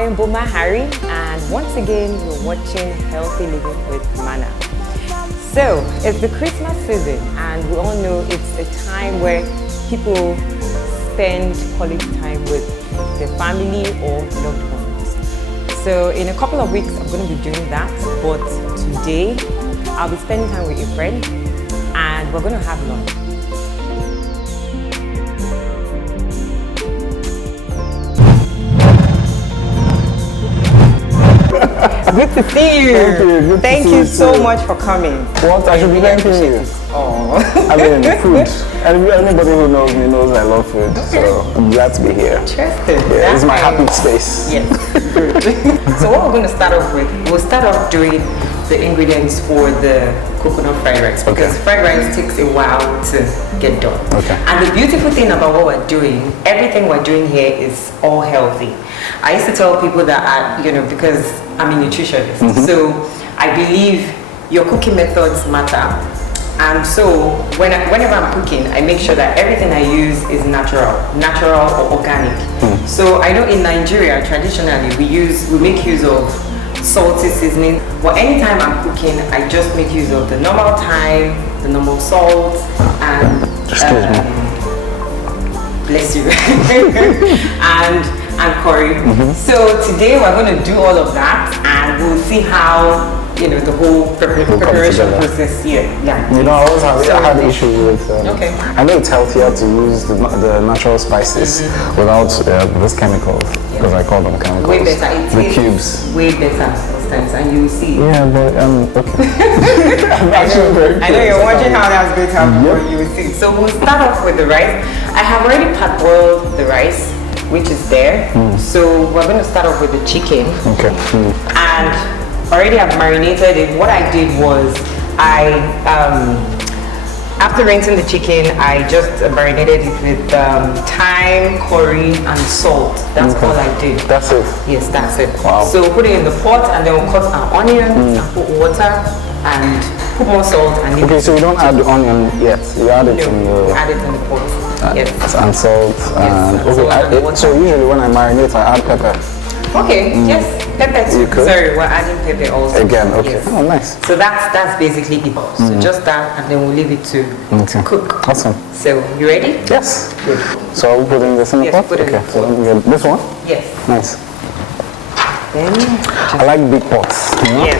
I am Boma Harry, and once again, you're watching Healthy Living with Manna. So, it's the Christmas season, and we all know it's a time where people spend quality time with their family or loved ones. So, in a couple of weeks, I'm going to be doing that, but today, I'll be spending time with a friend, and we're going to have lunch. Good to see you. Thank you. Thank you so much for coming. What? I should be thanking you. Oh. I mean, food. Anybody who knows me knows I love food. So I'm glad to be here. Interesting. Yeah, it's my happy space. Yes. Good. So what we're going to start off with, we'll start off doing the ingredients for the coconut fried rice, because fried rice takes a while to get done. Okay. And the beautiful thing about what we're doing, everything we're doing here is all healthy. I used to tell people that because I'm a nutritionist, so I believe your cooking methods matter. And so whenever I'm cooking, I make sure that everything I use is natural or organic. So I know in Nigeria, traditionally, we make use of salty seasoning, but anytime I'm cooking, I just make use of the normal thyme, the normal salt, and bless you, and curry. So today we're going to do all of that, and we'll see how the whole preparation process here. Yeah. I always had issues with. Okay. I know it's healthier to use the natural spices without these chemicals, because I call them chemicals. Way better. The cubes. Way better sometimes, and you will see. Yeah, but okay. I know you're watching how that's going to happen, but you will see. So we'll start off with the rice. I have already parboiled the rice, which is there. So we're going to start off with the chicken. Okay. And already I've marinated it. What I did was after rinsing the chicken, I just marinated it with thyme, curry, and salt. That's all I did. That's it? Yes, that's it. Wow. So we'll put it in the pot, and then we'll cut our onions, and put water, and put more salt. And okay, so you don't add the onion yet. You add it in the... add it in the pot. Yes. And salt. Yes, so usually when I marinate, I add pepper. Okay, yes, pepper too. Sorry, we're adding pepper also. Again, okay. Yes. Oh, nice. So that's basically it. So just that, and then we'll leave it to cook. Awesome. So, you ready? Yes. Good. So are we putting this in the pot? Put it in the pot. So let me get this one? Yes. Nice. Then, I like big pots, Yes.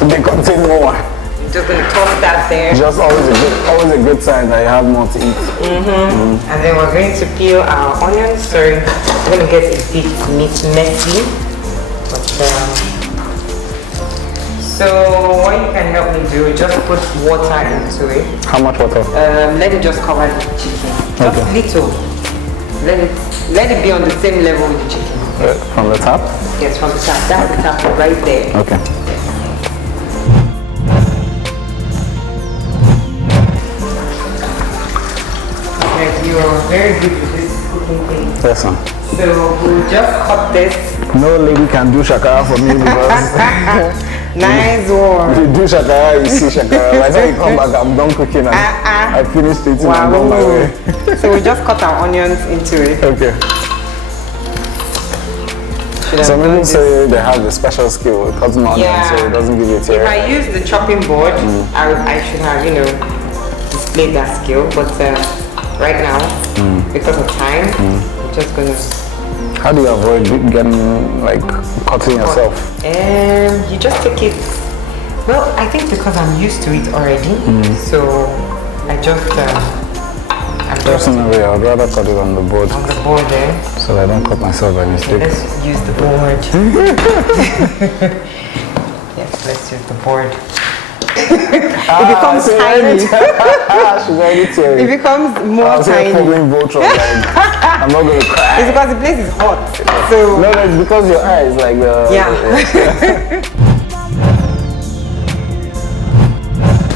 They contain more. I'm just going to toss that there. Just always a good sign that you have more to eat. And then we're going to peel our onions. Sorry, I'm going to get a bit messy. But, so what you can help me do, just put water into it. How much water? Let it just cover the chicken. Just little. Let it be on the same level with the chicken. From the top? Yes, from the top. That's the top right there. Okay. You are very good with this cooking thing. Yes, ma'am. So we'll just cut this. No lady can do shakara for me because Nice one. if you do shakara, you see shakara. By the time you come back, I'm done cooking and I finished eating and gone my way. So we just cut our onions into it. Okay. Some people say they have the special skill with cutting onions, so it doesn't give you a tear. If I use the chopping board, I should have, displayed that skill. But right now, because of time, I'm just gonna. How do you avoid cutting yourself? You just take it. Well, I think because I'm used to it already, so I just. Personally, I'd rather cut it on the board. On the board there. So I don't cut myself by mistake. Let's use the board. Yes, let's use the board. It becomes tiny. She's already tearing. It becomes more tiny. I'm not going to cry. It's because the place is hot. So no, it's because your eyes like the... Yeah.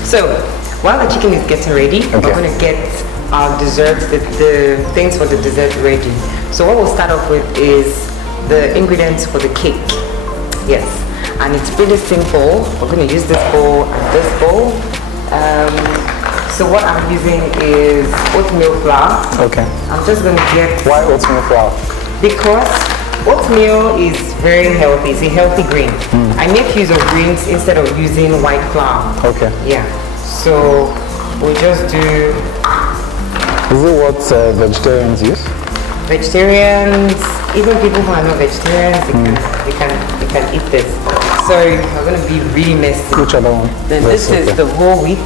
So, while the chicken is getting ready, we're going to get our desserts, the things for the dessert ready. So what we'll start off with is the ingredients for the cake. Yes. And it's pretty simple. We're going to use this bowl and this bowl. So what I'm using is oatmeal flour. Okay. I'm just going to get... Why oatmeal flour? Because oatmeal is very healthy. It's a healthy grain. I make use of grains instead of using white flour. Okay. Yeah. So we'll just do. Is it what vegetarians use? Vegetarians, even people who are not vegetarians, they can eat this. Sorry, I'm gonna be really messy. Which other one? Then this is the whole wheat.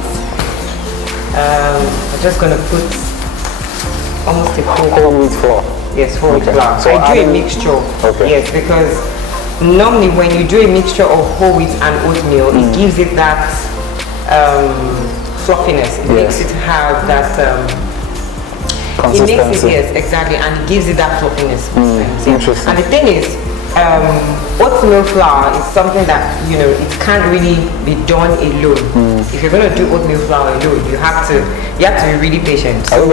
I'm just gonna put almost a whole wheat flour. Yes, whole wheat flour. So I do a mixture. Okay. Yes, because normally when you do a mixture of whole wheat and oatmeal, it gives it that fluffiness. It makes it have that. It makes it, yes, exactly, and it gives it that fluffiness. Interesting. And the thing is, oatmeal flour is something that, you know, it can't really be done alone. If you're going to do oatmeal flour alone, you have to be really patient. Are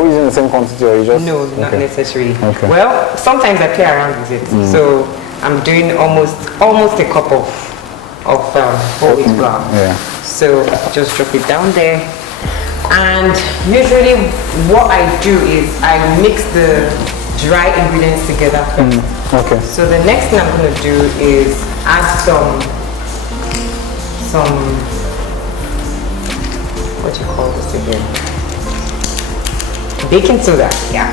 we using the same quantity or you just? No, not necessarily. Okay. Well, sometimes I play around with it. So I'm doing almost a cup of whole wheat flour. Yeah. So just drop it down there. And usually what I do is I mix the dry ingredients together first. Okay. So the next thing I'm going to do is add some what do you call this again? Baking soda. Yeah.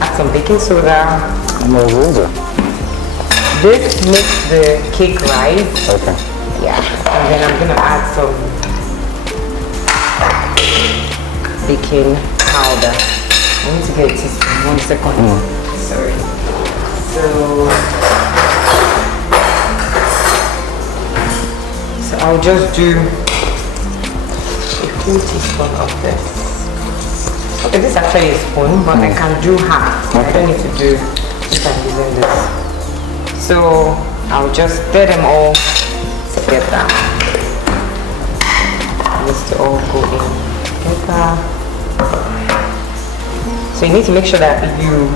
Add some baking soda. This makes the cake rise. Okay. Yeah. And then I'm going to add some baking powder. I need to get it just 1 second. Sorry. So I'll just do a full teaspoon of this. Okay, this is actually a spoon, but I can do half. I don't need to do if I'm using this. So I'll just stir them all together. This to all go in together. So you need to make sure that you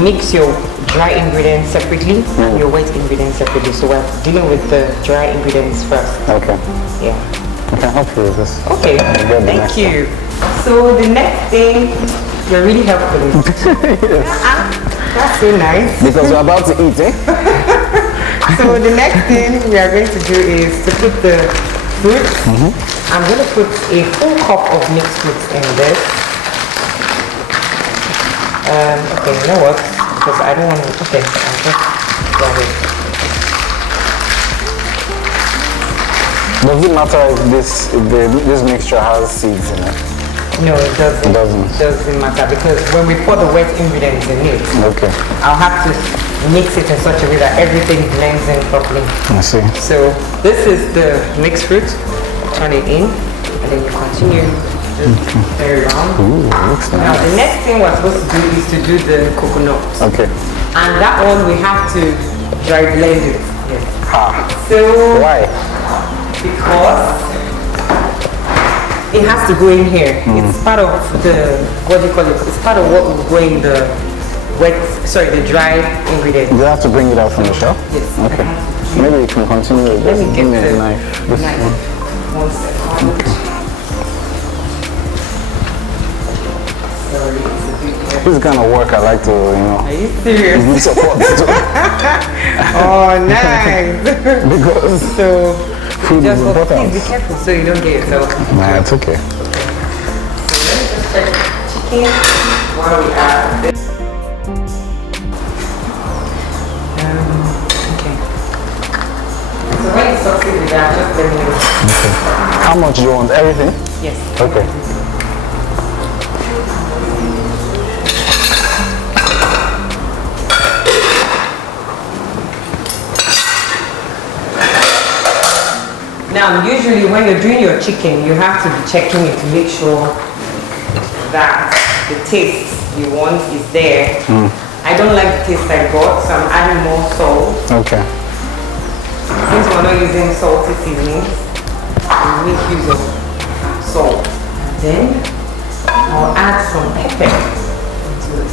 mix your dry ingredients separately and your wet ingredients separately. So we're dealing with the dry ingredients first. Okay. Yeah. I can help you with this. Okay. Thank you. So the next thing, you're really helpful. Yes. That's so nice. Because we're about to eat, eh? So the next thing we are going to do is to put the fruits. I'm going to put a full cup of mixed fruits in this. Okay, you know what? Because I don't want to. Okay, I'll just grab it. Does it matter if this mixture has seeds in it? No, it doesn't. It doesn't. It doesn't matter because when we pour the wet ingredients in it, I'll have to mix it in such a way that everything blends in properly. I see. So this is the mixed fruit. Turn it in, and then you continue. Just very round. Ooh, looks nice. Now the next thing we're supposed to do is to do the coconut. Okay. And that one we have to dry blend it. Yes. So why? Because it has to go in here. It's part of the what do you call it? It's part of what will go in the the dry ingredients. Do you have to bring it out from the shelf? Yes. Okay. Maybe you can continue with Let this. me get the knife. knife. 1 second. Okay. Sorry, it's a big heavy. This kind of work I like to, Are you serious? need support to. Oh, nice. Because So food is please important. be careful so you don't get yourself. Nah, it's okay. So let me just check the chicken while we are this. Okay. So when you succeed with that, just let me know. Okay. How much do you want? Everything? Yes. Okay. Now, usually when you're doing your chicken, you have to be checking it to make sure that the taste you want is there. I don't like the taste I got, so I'm adding more salt. Okay. Since we're not using salty seasonings, we make use of salt. Then I'll add some pepper into it.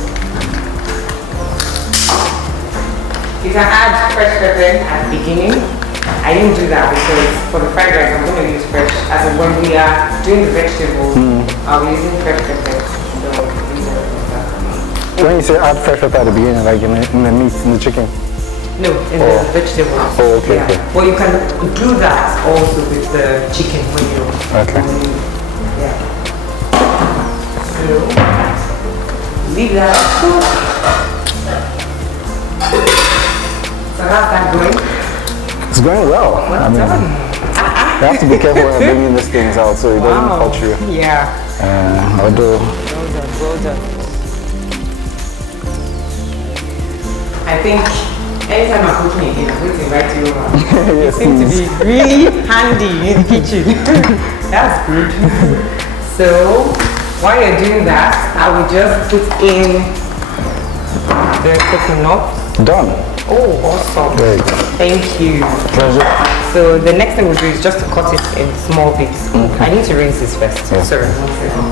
You can add fresh pepper at the beginning. I didn't do that because for the fried rice I'm going to use fresh. As in when we are doing the vegetables, I'll be using fresh pepper. So When you say add fresh water at the beginning, like in the meat, in the chicken. No, in the vegetables. Oh, okay, okay. Well, you can do that also with the chicken when you. Okay. Yeah. So leave that cook. So how's that going? It's going well. Well done. You have to be careful when you're bringing these things out so it doesn't hurt you. Yeah. Although. Well done. I think anytime I'm cooking again, I'm going to invite you over. Yes, you seem to be really handy in the kitchen. That's good. So while you're doing that, I will just put in the coconut. Done. Oh, awesome. There you go. Thank you. Pleasure. So the next thing we'll do is just to cut it in small bits. Okay. I need to rinse this first. Yeah. Sorry, 1 second.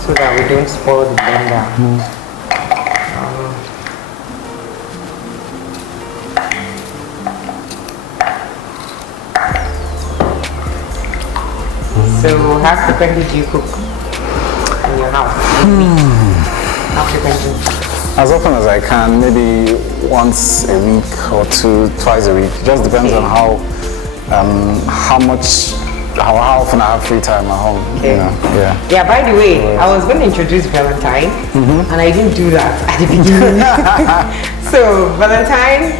So that we don't spoil the blender. So how frequently do you cook in your house? How frequently? As often as I can, maybe once a week or twice a week. It just depends on how often I have free time at home. Okay. You know? Yeah. Yeah, by the way, I was going to introduce Valentine, and I didn't do that at the beginning. So Valentine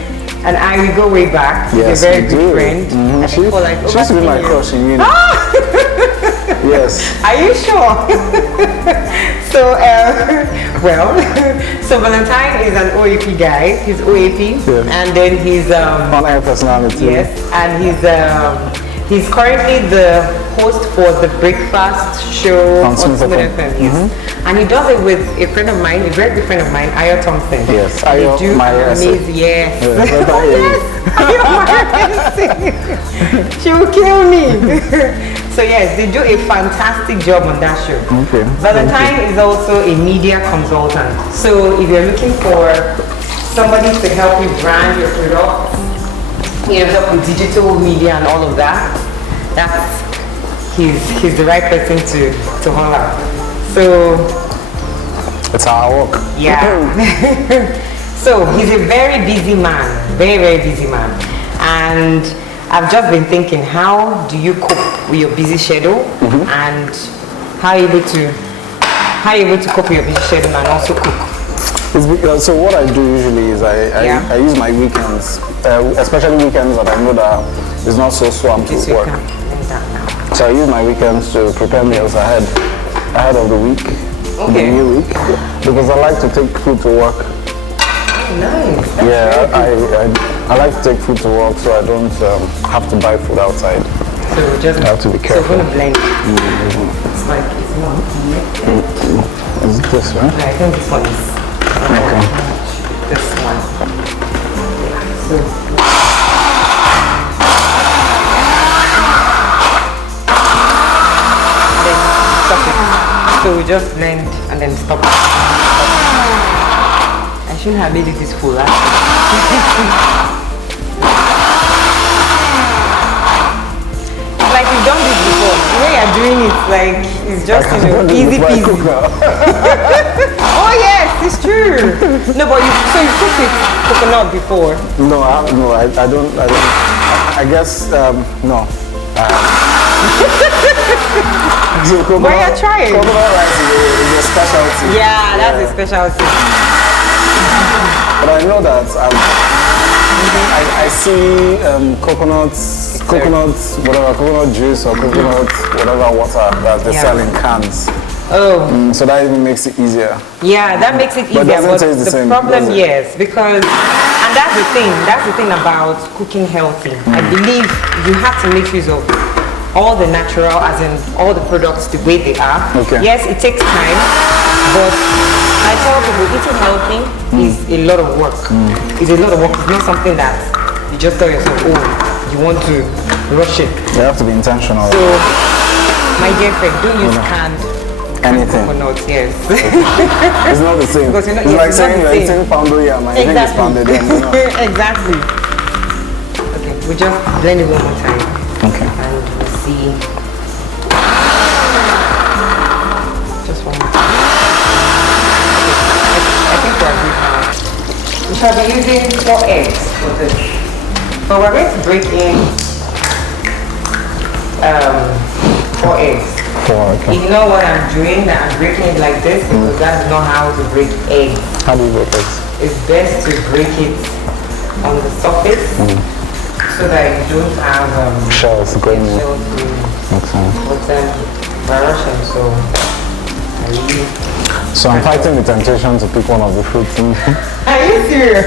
and I, we go way back. Yes, He's a very we good do. friend. I think for like She used to be my crush in uni. Yes. Are you sure? So, so Valentine is an OAP guy. He's OAP, and then he's On-air personality. yes, and he's currently the host for the breakfast show on Smooth FM. Yes. And he does it with a friend of mine, a very good friend of mine, Ayo Thompson. Yes, And they Ayo, do my amazing. Yes. Yeah, Oh, yes. Ayo, my she will kill me. So yes, they do a fantastic job on that show. Okay. Valentine is also a media consultant. So if you're looking for somebody to help you brand your product, help with digital media and all of that, he's the right person to holler. So It's our work. yeah. So he's a very busy man, very, very busy man. And I've just been thinking, how do you cope with your busy schedule, and how are you able to cope with your busy schedule and also cook? So what I do usually is I use my weekends, especially weekends that I know that is not so swamped with work. So I use my weekends to prepare meals ahead of the week, the new week, because I like to take food to work. Nice. Yeah, I like to take food to work so I don't have to buy food outside. So just I have to be careful. So we're gonna blend. It's like it's one. Is it this one? I think this one is. Okay. This one. So. Then stop it. So we just blend and then stop it. I shouldn't have made it this full actually. Like you've done this before. The way you're doing it, like it's just easy peasy. Oh yes, it's true. No, but you cooked with coconut before. No, I don't. I guess no. So But you're trying. Coconut rice is a specialty. Yeah, that's a specialty. But I know that I see coconut juice or coconut whatever water that they sell in cans. Oh. So that even makes it easier. Yeah, that makes it easier. But doesn't taste the same, problem, does it? yes, because and that's the thing about cooking healthy. I believe you have to make use of all the natural, as in all the products the way they are. Okay. Yes, it takes time, but I tell people eating healthy is a lot of work. It's a lot of work. It's not something that you just tell yourself, oh, you want to rush it. You have to be intentional. So, my dear friend, don't use canned anything. coconuts, yes. It's not the same. Because It's like saying you're eating pounded yam and you think it's pounded yam. You know? Exactly. Okay, we just blend it one more time. Okay. And we'll see. Just one more time. shall be using 4 eggs for this. So we're going to break in 4 eggs. 4, okay. Ignore what I'm doing, that I'm breaking it like this because that's not how to break eggs. How do you break eggs? It's best to break it on the surface so that you don't have shells going in. So I'm fighting the temptation to pick one of the fruits. Are you serious?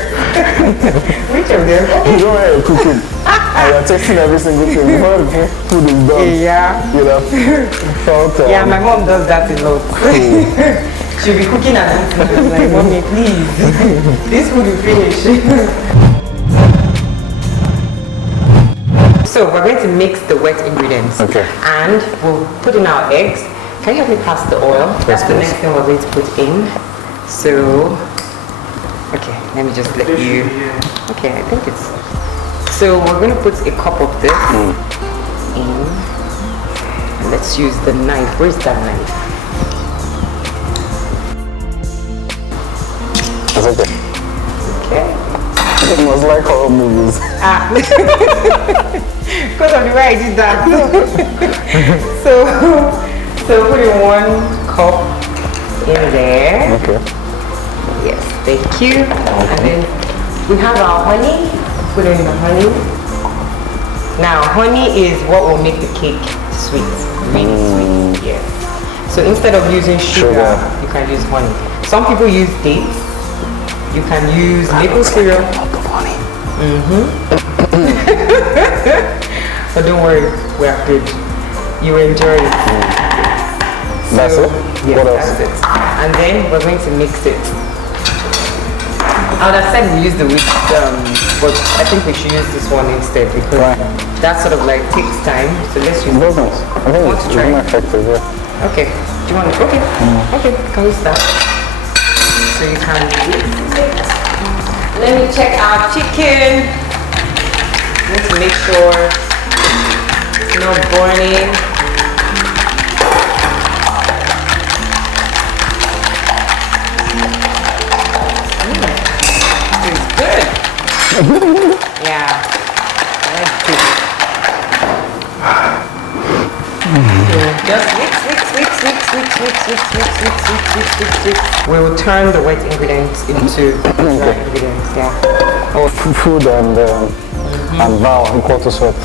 Which of them? You know where you're cooking and you're tasting every single thing before the food is done. Yeah. You know? Yeah, my mom does that a lot. She'll be cooking and eating. I'm like, Mommy, please, this food will finish. So we're going to mix the wet ingredients. Okay. And we'll put in our eggs. Can you help me pass the oil? That's the next thing we're going to put in. So, okay, let me just let you. Okay, I think it's. So we're going to put a cup of this in. And let's use the knife. Where's that knife? That's okay. Okay. It was like horror movies. Ah. Because of the way I did that. So put in 1 cup in there. Okay. Yes, thank you. And then we have our honey. Put in the honey. Now, honey is what will make the cake sweet, really sweet. Yes. So instead of using sugar, you can use honey. Some people use dates. You can use maple syrup. But don't worry, we are good. You enjoy it. That's it? Yes, what else? that's it. And then we're going to mix it. I would have said we use the whisk, but I think we should use this one instead because that sort of like takes time. So let's use this one. I think it's more effective, yeah. Okay. Do you want it? Okay. Okay, can we start? So you can mix it. Let me check our chicken. Need to make sure it's not burning. It's good. Yeah. That's good. So just mix. We will turn the wet ingredients into dry ingredients. Yeah. Oh, food and Val equal to sweat.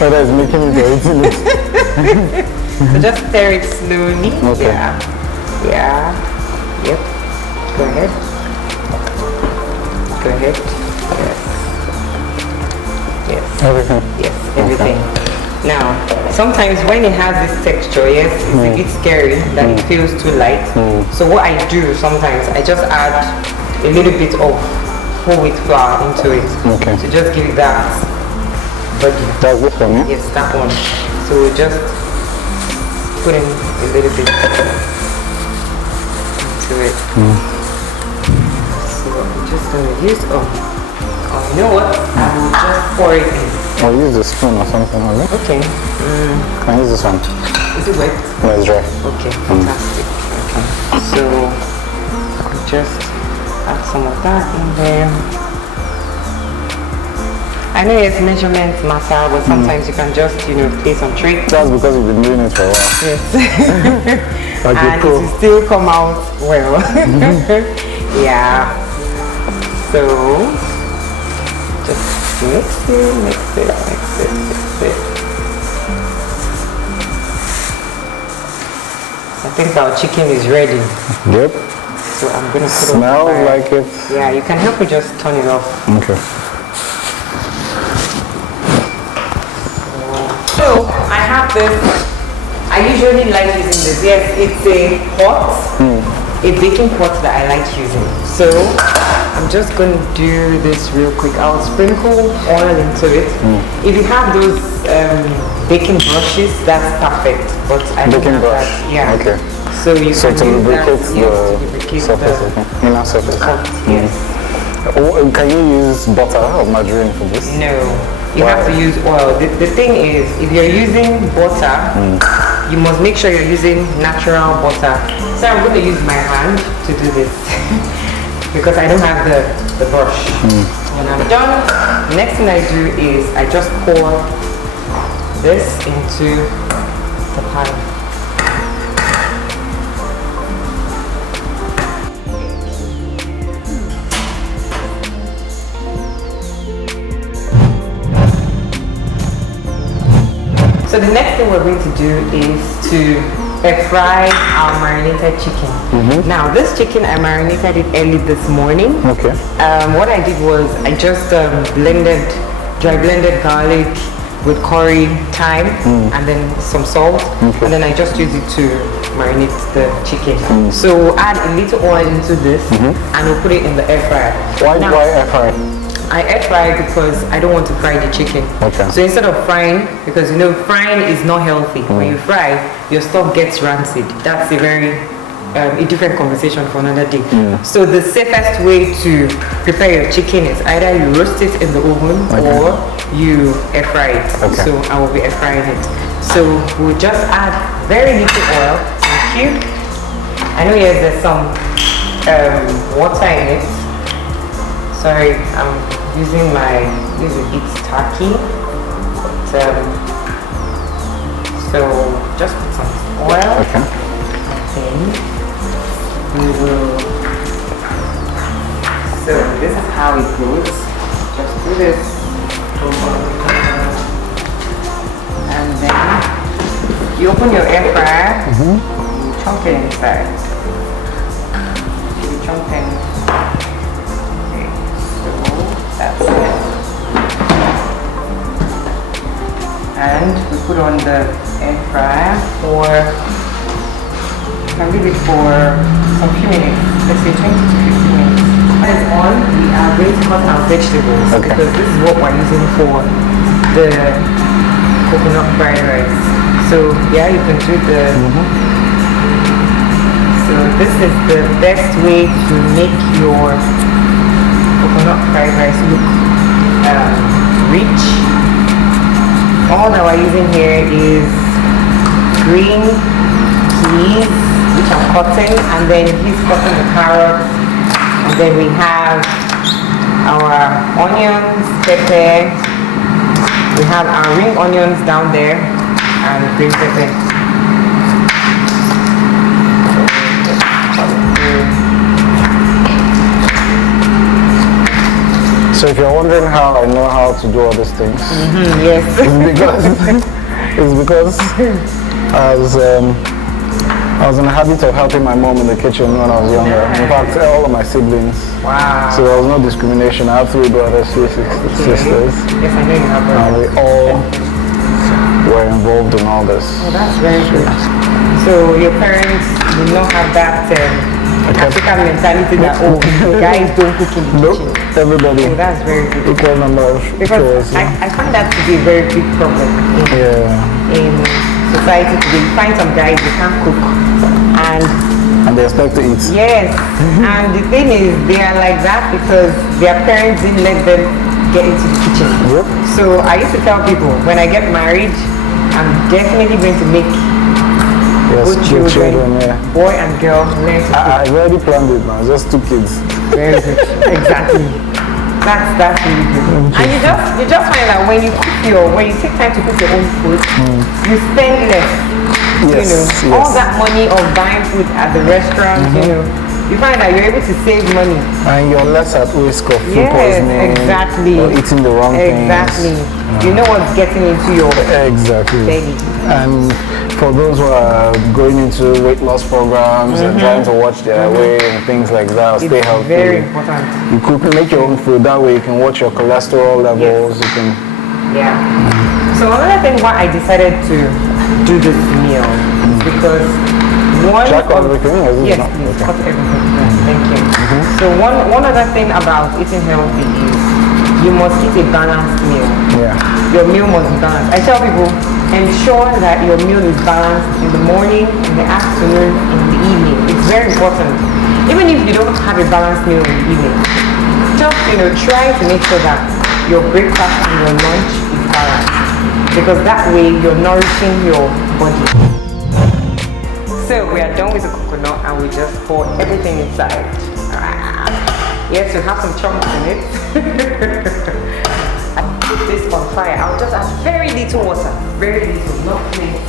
Whether it's making it or eating it. So just stir it slowly. Okay. Yeah. Yep. Go ahead. Yes. Everything. Yes, everything. Okay. Now, sometimes when it has this texture, yes, it's a bit scary that it feels too light. So what I do sometimes, I just add a little bit of whole wheat flour into it. Okay. To just give it that body. That's this one, yeah? Yes, that one. So we'll just put in a little bit into it. So I'm just gonna use you know what? I will just pour it in. Or use the spoon or something like that. Okay. Can I use this one? Is it wet? No, it's dry. Okay, fantastic. Okay. So I'll just add some of that in there. I know it's measurements matter, but sometimes you can just, play some tricks. That's because you've been doing it for a while. Yes. Like and it will still come out well. Yeah. So just mix it. I think our chicken is ready. Yep. So I'm gonna put Smells like it. Yeah, you can help me just turn it off. Okay. So I have this. I usually like using this. Yes, it's a pot, a baking pot that I like using. So I'm just going to do this real quick. I'll sprinkle oil into it. If you have those baking brushes, that's perfect. But I don't have that. Yeah. Okay. So you can to use lubricate the surface, inner surface. Yes. Can you use butter or margarine for this? No. You have to use oil. The thing is, if you're using butter, you must make sure you're using natural butter. So I'm going to use my hand to do this. because I don't have the brush. When I'm done, the next thing I do is I just pour this into the pan. So the next thing we're going to do is to fry our marinated chicken. Now this chicken I marinated it early this morning. Okay. What I did was I just dry blended garlic with curry, thyme, and then some salt, and then I just use it to marinate the chicken. So we'll add a little oil into this, and we'll put it in the air fryer. Why air fry? I air fry because I don't want to fry the chicken. Okay. So instead of frying, because you know frying is not healthy. When you fry, your stuff gets rancid. That's a very a different conversation for another day. So the safest way to prepare your chicken is either you roast it in the oven or you air fry it. Okay. So I will be air frying it. So we'll just add very little oil. Thank you. I know there's some water in it. Sorry, I'm using this is a bit tacky, but so just put some oil. Okay. And we will. So this is how it goes. Just do this, and then you open your air fryer. You chunk it inside. You chunk it. That's it. And we put on the air fryer for, you can leave it for some few minutes, let's say 20 to 50 minutes. When it's on, we are going to cut our vegetables because this is what we're using for the coconut fried rice. So yeah, you can do the, so this is the best way to make your coconut fried rice look rich. All that we're using here is green peas, which I'm cutting, and then he's cutting the carrots, and then we have our onions, pepper, we have our ring onions down there, and green pepper. So if you're wondering how I know how to do all these things, yes, it's because I was in the habit of helping my mom in the kitchen when I was younger. In fact, all of my siblings. Wow. So there was no discrimination. I have 3 brothers, 3 sisters. Yes, I know you have brothers. And we all were involved in all this. Oh, that's very good. So your parents did not have that African mentality that guys don't cook in the kitchen. Everybody. Oh, that's very good. Equal number of because chores. I find that to be a very big problem in society today. You find some guys who can't cook and they expect to eat. Yes. And the thing is, they are like that because their parents didn't let them get into the kitchen. Yep. So I used to tell people, when I get married, I'm definitely going to make good children, boy and girl, learn to cook. I already planned it now, just 2 kids. Very good. Exactly. That's really good. And you just find that when you take time to cook your own food, you spend less. Yes, all that money of buying food at the restaurant, you find that you're able to save money. And you're less at risk of food poisoning. Exactly. Or eating the wrong things. Exactly. You know what's getting into your belly. And for those who are going into weight loss programs and trying to watch their weight and things like that, stay healthy. Very important. You cook, make your own food. That way you can watch your cholesterol levels. Yes. You can. Yeah. So another thing why I decided to do this meal is because one. Check everything. Yes, please cut everything. Thank you. So one other thing about eating healthy is you must eat a balanced meal. Yeah. Your meal must be balanced. I tell people, ensure that your meal is balanced in the morning, in the afternoon, in the evening. It's very important. Even if you don't have a balanced meal in the evening, just try to make sure that your breakfast and your lunch is balanced, because that way you're nourishing your body. So we are done with the coconut and we just pour everything inside. Yes, to have some chunks in it. I put this on fire. I'll just add very little water. Very little, not plenty.